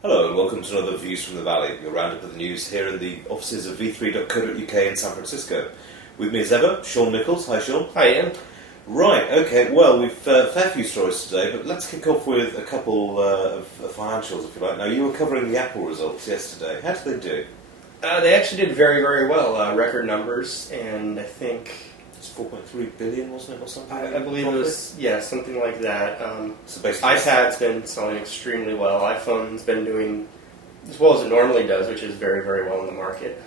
Hello and welcome to another Views from the Valley, your roundup of the news here in the offices of v3.co.uk in San Francisco. With me as ever, Shaun Nichols. Hi Shaun. Hi Iain. Right, okay, well we've a fair few stories today, but let's kick off with a couple of financials if you like. Now you were covering the Apple results yesterday. How did they do? They actually did very, very well. Record numbers, and I think... It's 4.3 billion, wasn't it, or something? I believe it was, yeah, something like that. So basically, iPad's been selling extremely well. iPhone's been doing as well as it normally does, which is very, very well in the market.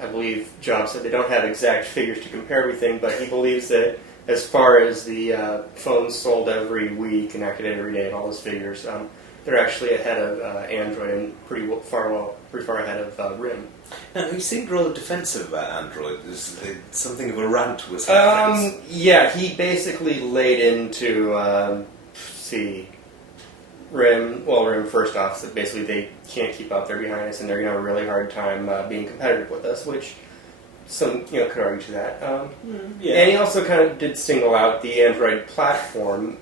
I believe Jobs said they don't have exact figures to compare everything, but he believes that as far as the phones sold every week and active every day and all those figures, they're actually ahead of Android and pretty far ahead of RIM. Now, he seemed rather defensive about Android. Something of a rant was happening. Yeah, he basically laid into, RIM. Well, RIM first off, so basically they can't keep up, they're behind us, and they're going to have a really hard time being competitive with us, which some could argue to that. Yeah. And he also kind of did single out the Android platform,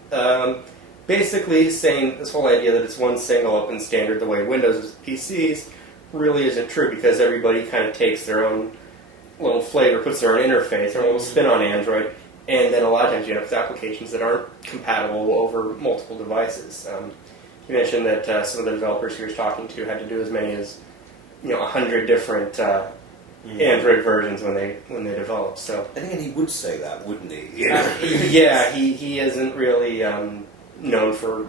basically saying this whole idea that it's one single open standard the way Windows is PCs really isn't true, because everybody kind of takes their own little flavor, puts their own interface, their own little spin on Android, and then a lot of times you end up with applications that aren't compatible over multiple devices. You mentioned that some of the developers he was talking to had to do as many as 100 different Android versions when they developed. So I think he would say that, wouldn't he? Yeah, he isn't really known for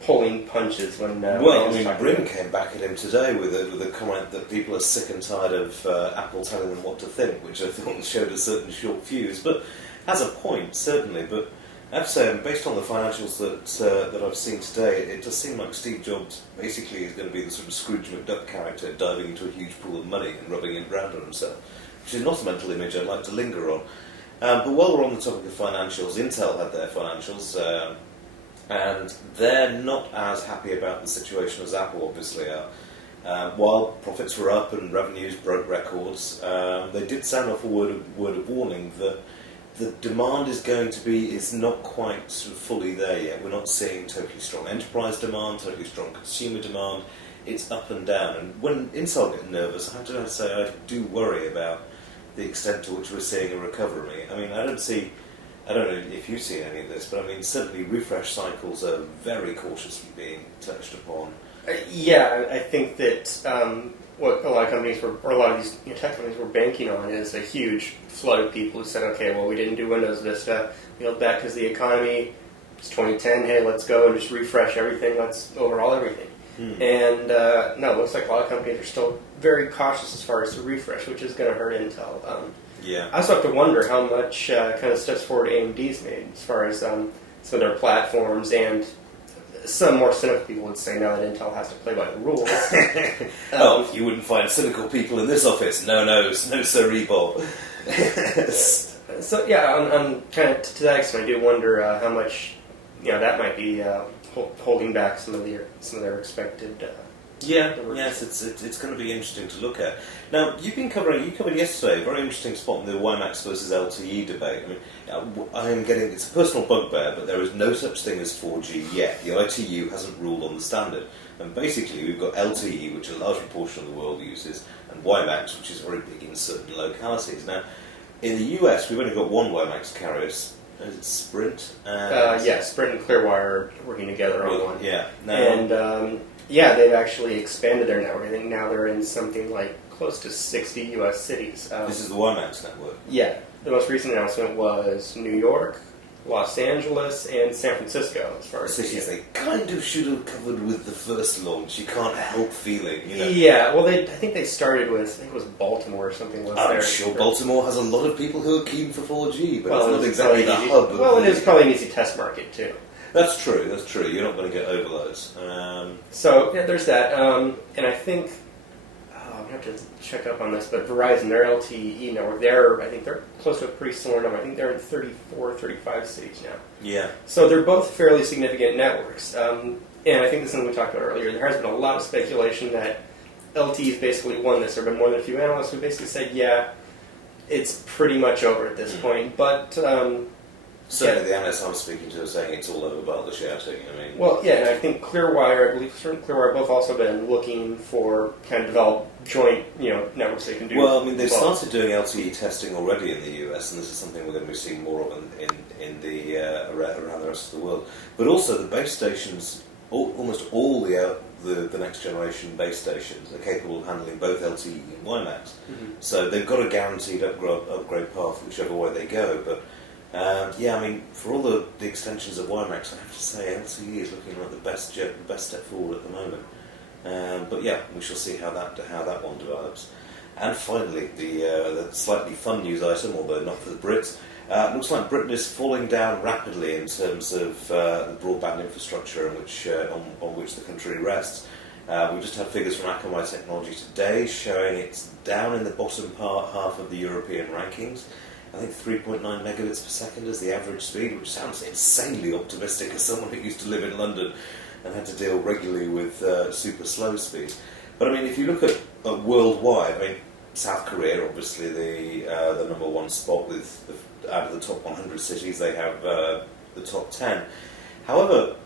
pulling punches when. Brim came back at him today with a comment that people are sick and tired of Apple telling them what to think, which I thought showed a certain short fuse, but has a point certainly. But I have to say, based on the financials that I've seen today, it does seem like Steve Jobs basically is going to be the sort of Scrooge McDuck character, diving into a huge pool of money and rubbing it round on himself, which is not a mental image I'd like to linger on. But while we're on the topic of financials, Intel had their financials. And they're not as happy about the situation as Apple obviously are. While profits were up and revenues broke records, they did sound off a word of warning that the demand is not quite sort of fully there yet. We're not seeing totally strong enterprise demand, totally strong consumer demand. It's up and down. And when Intel get nervous, I have to say I do worry about the extent to which we're seeing a recovery. I mean, I don't know if you've seen any of this, but I mean, certainly refresh cycles are very cautiously being touched upon. Yeah, I think that what a lot of companies or a lot of these tech companies were banking on is a huge flood of people who said, okay, well, we didn't do Windows Vista, back because the economy, it's 2010, hey, let's go and just refresh everything, let's overhaul everything. And no, it looks like a lot of companies are still very cautious as far as the refresh, which is going to hurt Intel. Yeah. I also have to wonder how much kind of steps forward AMD's made as far as some of their platforms, and some more cynical people would say now that Intel has to play by the rules. You wouldn't find cynical people in this office. No sirree, Bob. So yeah, on kind of to that extent, I do wonder how much that might be holding back some of their expected. Yes, it's going to be interesting to look at. Now, you covered yesterday a very interesting spot in the WiMax versus LTE debate. I mean, it's a personal bugbear, but there is no such thing as 4G yet. The ITU hasn't ruled on the standard. And basically, we've got LTE, which a large proportion of the world uses, and WiMax, which is very big in certain localities. Now, in the US, we've only got one WiMax carrier. Is it Sprint? Sprint and Clearwire are working together on one. Yeah. They've actually expanded their network. I think now they're in something like close to 60 U.S. cities. This is the WiMax network? Yeah. The most recent announcement was New York, Los Angeles, and San Francisco, as far as cities they kind of should have covered with the first launch. You can't help feeling, Yeah, well, I think they started with, I think it was Baltimore or something. I'm sure Baltimore has a lot of people who are keen for 4G, but it's not exactly the hub. Well, it is probably an easy test market, too. That's true. You're not going to get overloads. There's that. And I think, I'm going to have to check up on this, but Verizon, their LTE network, I think they're close to a pretty similar number. I think they're in 34, 35 cities now. Yeah. So they're both fairly significant networks. And I think this is something we talked about earlier. There has been a lot of speculation that LTE's basically won this. There have been more than a few analysts who basically said, yeah, it's pretty much over at this point. But Certainly the analysts I'm speaking to are saying it's all over bar the shouting. I mean, well, yeah, and I think Clearwire, I believe certain Clearwire both also been looking for kind of develop joint, networks they can do. well, I mean, they've started doing LTE testing already in the US, and this is something we're going to be seeing more of in the around the rest of the world. But also the base stations, almost all the next generation base stations are capable of handling both LTE and WiMaX. Mm-hmm. So they've got a guaranteed upgrade path whichever way they go. But I mean, for all the extensions of WiMax, I have to say LTE is looking like the best step forward at the moment. But yeah, we shall see how that one develops. And finally, the slightly fun news item, although not for the Brits. Looks like Britain is falling down rapidly in terms of the broadband infrastructure on which the country rests. We just had figures from Akamai Technology today showing it's down in the bottom half of the European rankings. I think 3.9 megabits per second is the average speed, which sounds insanely optimistic as someone who used to live in London and had to deal regularly with super slow speeds. But I mean, if you look at worldwide, I mean, South Korea, obviously the number one spot with out of the top 100 cities, they have the top 10. However,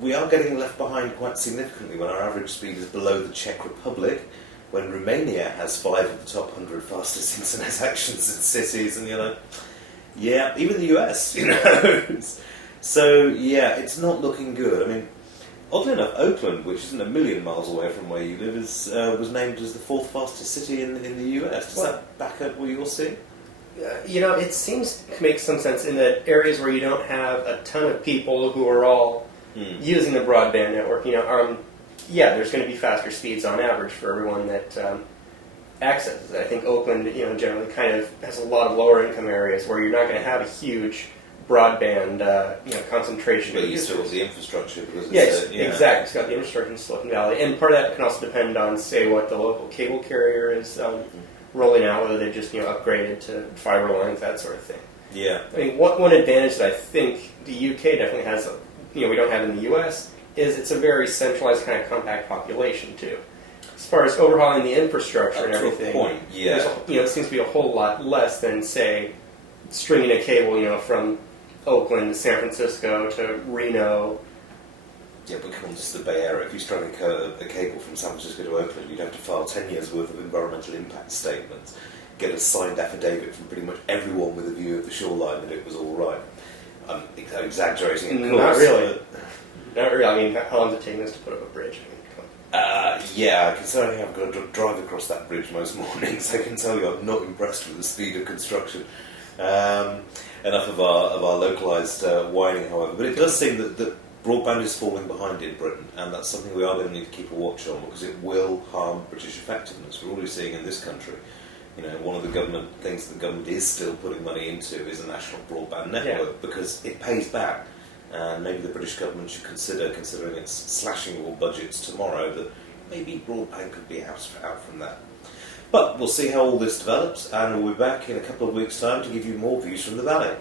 we are getting left behind quite significantly when our average speed is below the Czech Republic, when Romania has 5 of the top 100 fastest internet actions in cities, and even the US, So it's not looking good. I mean, oddly enough, Oakland, which isn't a million miles away from where you live, was named as the 4th fastest city in the US. Does that back up what you're seeing? It seems to make some sense in that areas where you don't have a ton of people who are all using the broadband network. There's going to be faster speeds on average for everyone that accesses it. I think Oakland, generally kind of has a lot of lower income areas where you're not going to have a huge broadband, concentration. But you still have the infrastructure because exactly. It's got the infrastructure in Silicon Valley, and part of that can also depend on, say, what the local cable carrier is rolling out, whether they just upgraded to fiber lines, that sort of thing. Yeah. I mean, one advantage that I think the UK definitely has, we don't have in the US, is it's a very centralized kind of compact population too. As far as overhauling the infrastructure and everything, point, it seems to be a whole lot less than, say, stringing a cable, from Oakland to San Francisco to Reno. Yeah, but come on, this is the Bay Area. If you strung a cable from San Francisco to Oakland, you'd have to file 10 years' worth of environmental impact statements, get a signed affidavit from pretty much everyone with a view of the shoreline that it was all right. I'm exaggerating, of course. Not really. Not really. I mean, how long is it taking us to put up a bridge? Considering I've got to drive across that bridge most mornings, I can tell you I'm not impressed with the speed of construction. Enough of our localised whining, however. But it does seem that broadband is falling behind in Britain, and that's something we are going to need to keep a watch on, because it will harm British effectiveness. We're already seeing in this country, one of the things the government is still putting money into is a national broadband network, because it pays back. And maybe the British government should considering it's slashing all budgets tomorrow, that maybe broadband could be out from that. But we'll see how all this develops, and we'll be back in a couple of weeks' time to give you more views from the Valley.